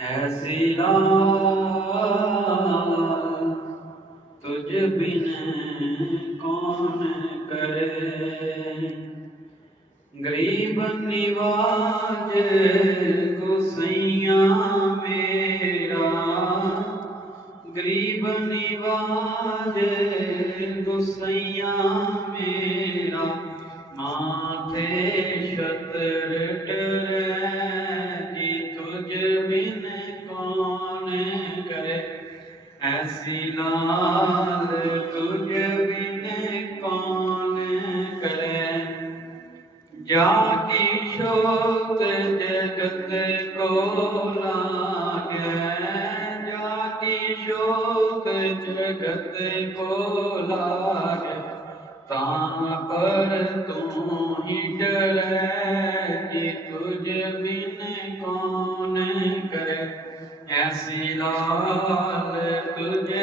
ऐसी तुझ बिन कौन करे? गरीब निवाज गुसैया मेरा। गरीब निवाज गुसैया मेरा। माथे छत्र कि कौन करे जाकी जगत को लागे जगत को लागे ता पर तू ही कि तुझ बिन कौन करे तुझ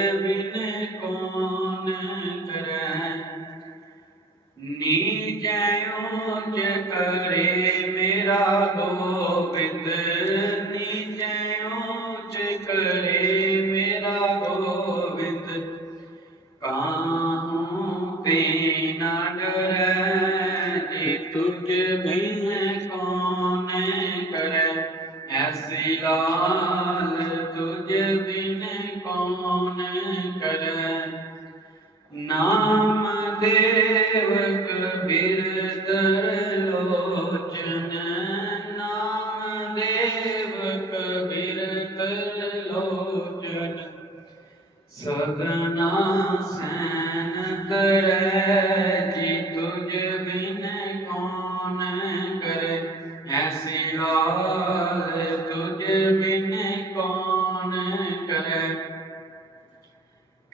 कौन करे? नीचे ऊंच करे मेरा गोविंद। नीचे ऊंच करे मेरा गोविंद। काहूँ तीना डरे तुझ बिन कौन करे? ऐसी लाल तुझ बिन कौन करे नाम देव कबीर तरलोचन नाम देव कबीर तरलोचन सदना सैन तरे जी तुझ बिन कौन करे ऐसी लाल तुझ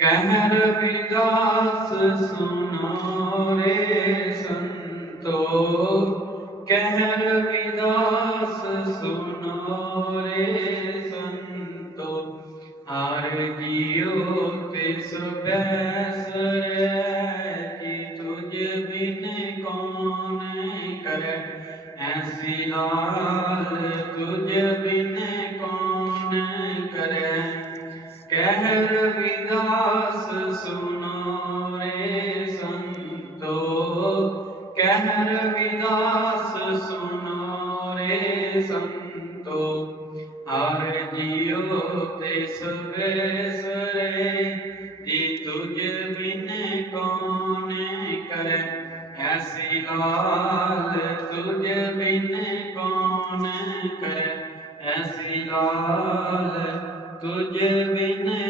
कहर विदास सुनो रे संतो। कहर विदास सुनो रे संतो। हर जियो तिस बैस कि तुझ बिन कौन करे? ऐसी लाल तुझ बिन कौन करे? कहर विदास सुनो रे संतो कहर विदास सुनो रे संतो हर जियो तिस बेसरे जी तुझ बिन कौन करे ऐसी लाल तुझ बिन कौन करे ऐसी लाल तुझ बिन